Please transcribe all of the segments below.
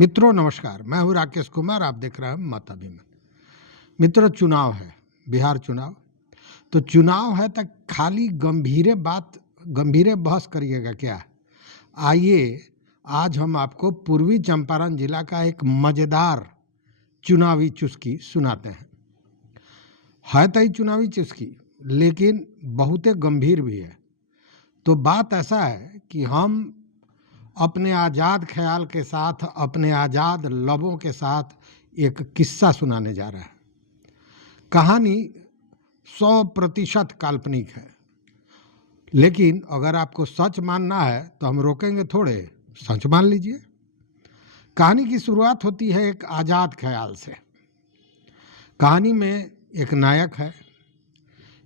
मित्रों नमस्कार, मैं हूं राकेश कुमार। आप देख रहे हैं माताभिमान। मित्रों, चुनाव है, बिहार चुनाव। तो चुनाव है तो खाली गंभीरे बहस करिएगा क्या? आइए आज हम आपको पूर्वी चंपारण जिला का एक मज़ेदार चुनावी चुस्की सुनाते हैं। है तो ही चुनावी चुस्की, लेकिन बहुत गंभीर भी है। तो बात ऐसा है कि हम अपने आज़ाद ख्याल के साथ, अपने आज़ाद लबों के साथ एक किस्सा सुनाने जा रहे हैं। कहानी 100% काल्पनिक है, लेकिन अगर आपको सच मानना है तो हम रोकेंगे थोड़े, सच मान लीजिए। कहानी की शुरुआत होती है एक आज़ाद ख्याल से। कहानी में एक नायक है,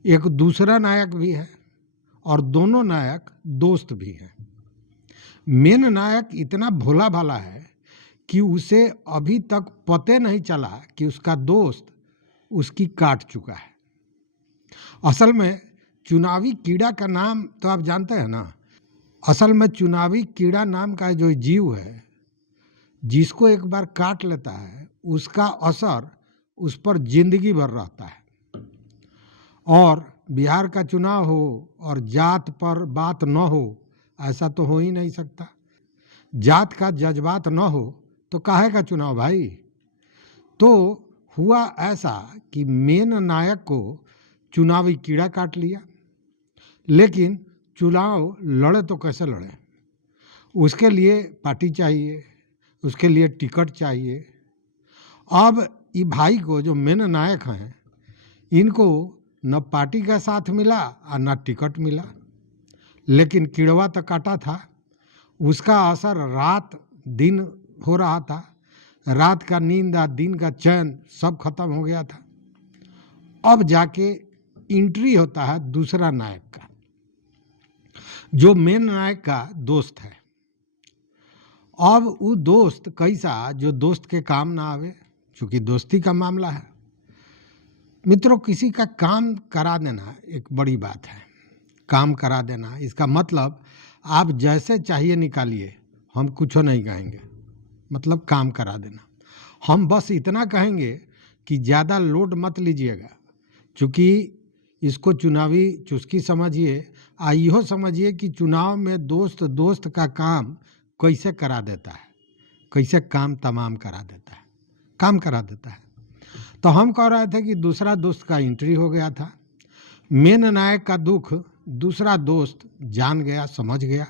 एक दूसरा नायक भी है, और दोनों नायक दोस्त भी हैं। मेन नायक इतना भोला भाला है कि उसे अभी तक पते नहीं चला कि उसका दोस्त उसकी काट चुका है। असल में चुनावी कीड़ा का नाम तो आप जानते हैं ना। असल में चुनावी कीड़ा नाम का जो जीव है, जिसको एक बार काट लेता है उसका असर उस पर जिंदगी भर रहता है। और बिहार का चुनाव हो और जात पर बात न हो, ऐसा तो हो ही नहीं सकता। जात का जज्बात न हो तो काहे का चुनाव भाई? तो हुआ ऐसा कि मेन नायक को चुनावी कीड़ा काट लिया, लेकिन चुनाव लड़े तो कैसे लड़े? उसके लिए पार्टी चाहिए, उसके लिए टिकट चाहिए। अब ये भाई को, जो मेन नायक हैं, इनको न पार्टी का साथ मिला और न टिकट मिला, लेकिन कीड़वा तो काटा था। उसका असर रात दिन हो रहा था। रात का नींद और दिन का चैन सब खत्म हो गया था। अब जाके एंट्री होता है दूसरा नायक का, जो मेन नायक का दोस्त है। अब वो दोस्त कैसा, जो दोस्त के काम ना आवे, चूंकि दोस्ती का मामला है। मित्रों, किसी का काम करा देना एक बड़ी बात है। काम करा देना, इसका मतलब आप जैसे चाहिए निकालिए, हम कुछ नहीं कहेंगे। मतलब काम करा देना। हम बस इतना कहेंगे कि ज़्यादा लोड मत लीजिएगा, क्योंकि इसको चुनावी चुस्की समझिए। इहो समझिए कि चुनाव में दोस्त दोस्त का काम कैसे करा देता है, कैसे काम तमाम करा देता है, काम करा देता है। तो हम कह रहे थे कि दूसरा दोस्त का एंट्री हो गया था। मेन नायक का दुख दूसरा दोस्त जान गया, समझ गया,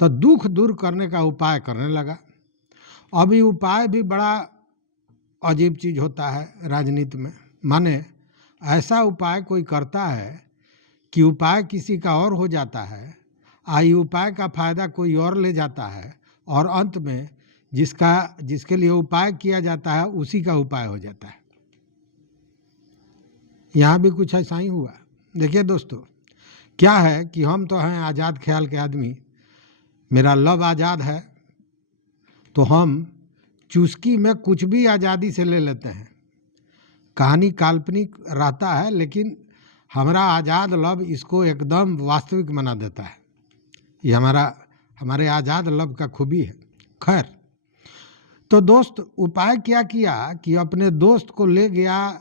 तो दुख दूर करने का उपाय करने लगा। अभी उपाय भी बड़ा अजीब चीज़ होता है राजनीति में। माने ऐसा उपाय कोई करता है कि उपाय किसी का और हो जाता है, आई उपाय का फायदा कोई और ले जाता है, और अंत में जिसके लिए उपाय किया जाता है उसी का उपाय हो जाता है। यहाँ भी कुछ ऐसा ही हुआ। देखिए दोस्तों, क्या है कि हम तो हैं आज़ाद ख्याल के आदमी, मेरा लब आज़ाद है, तो हम चुस्की में कुछ भी आज़ादी से ले लेते हैं। कहानी काल्पनिक रहता है, लेकिन हमारा आज़ाद लब इसको एकदम वास्तविक बना देता है। ये हमारे आज़ाद लब का खूबी है। खैर, तो दोस्त उपाय क्या किया कि अपने दोस्त को ले गया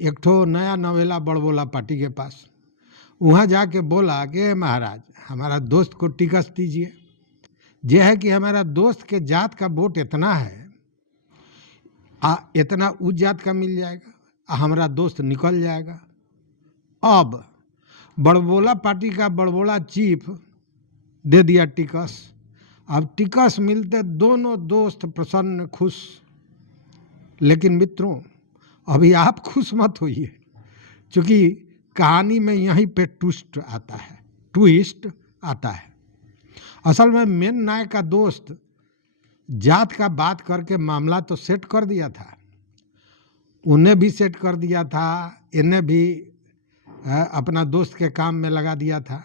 एक ठो नया नवेला बड़बोला पार्टी के पास। वहाँ जाके बोला कि महाराज, हमारा दोस्त को टिकट दीजिए। यह है कि हमारा दोस्त के जात का वोट इतना है, इतना उस जात का मिल जाएगा, हमारा दोस्त निकल जाएगा। अब बड़बोला पार्टी का बड़बोला चीफ दे दिया टिकस। अब टिकस मिलते दोनों दोस्त प्रसन्न, खुश। लेकिन मित्रों, अभी आप खुश मत होइए, क्योंकि कहानी में यहीं पे ट्विस्ट आता है। असल में मेन नायक का दोस्त जात का बात करके मामला तो सेट कर दिया था, उन्हें भी सेट कर दिया था, इन्हें भी अपना दोस्त के काम में लगा दिया था।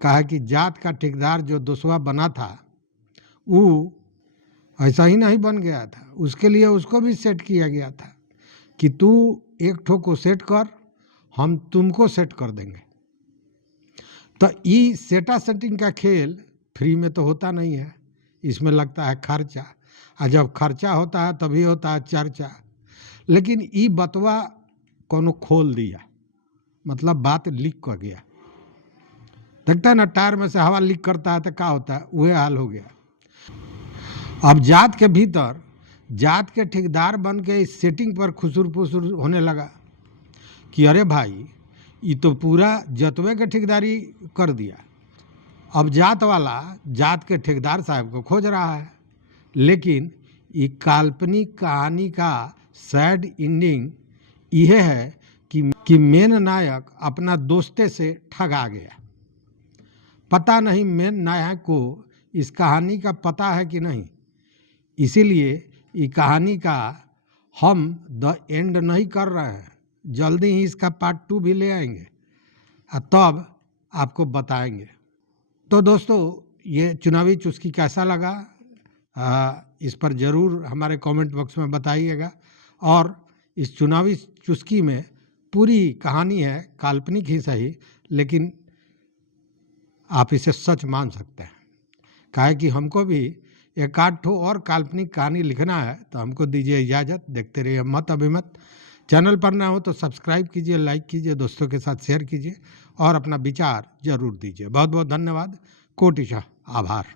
कहा कि जात का ठेकेदार जो दोस्तवा बना था वो ऐसा ही नहीं बन गया था, उसके लिए उसको भी सेट किया गया था कि तू एक ठो को सेट कर, हम तुमको सेट कर देंगे। तो ये सेटिंग का खेल फ्री में तो होता नहीं है, इसमें लगता है खर्चा। आ जब खर्चा होता है तभी होता है चर्चा। लेकिन ई बतवा कोनो खोल दिया, मतलब बात लीक कर गया। देखता है ना, टायर में से हवा लीक करता है तो क्या होता है, वही हाल हो गया। अब जात के भीतर जात के ठेकेदार बन के इस सेटिंग पर खुसुर फुसुर होने लगा कि अरे भाई ये तो पूरा जतवे के ठेकेदारी कर दिया। अब जात वाला जात के ठेकेदार साहब को खोज रहा है। लेकिन ये काल्पनिक कहानी का सैड एंडिंग यह है कि मेन नायक अपना दोस्ते से ठगा गया। पता नहीं मेन नायक को इस कहानी का पता है कि नहीं, इसीलिए ये कहानी का हम द एंड नहीं कर रहे हैं। जल्दी ही इसका पार्ट 2 भी ले आएंगे और तब आपको बताएंगे। तो दोस्तों, ये चुनावी चुस्की कैसा लगा इस पर ज़रूर हमारे कमेंट बॉक्स में बताइएगा। और इस चुनावी चुस्की में पूरी कहानी है, काल्पनिक ही सही, लेकिन आप इसे सच मान सकते हैं। काहे कि हमको भी एक आध ठो और काल्पनिक कहानी लिखना है, तो हमको दीजिए इजाज़त। देखते रहिए मत अभिमत। चैनल पर ना हो तो सब्सक्राइब कीजिए, लाइक कीजिए, दोस्तों के साथ शेयर कीजिए और अपना विचार जरूर दीजिए। बहुत बहुत धन्यवाद, कोटिशः आभार।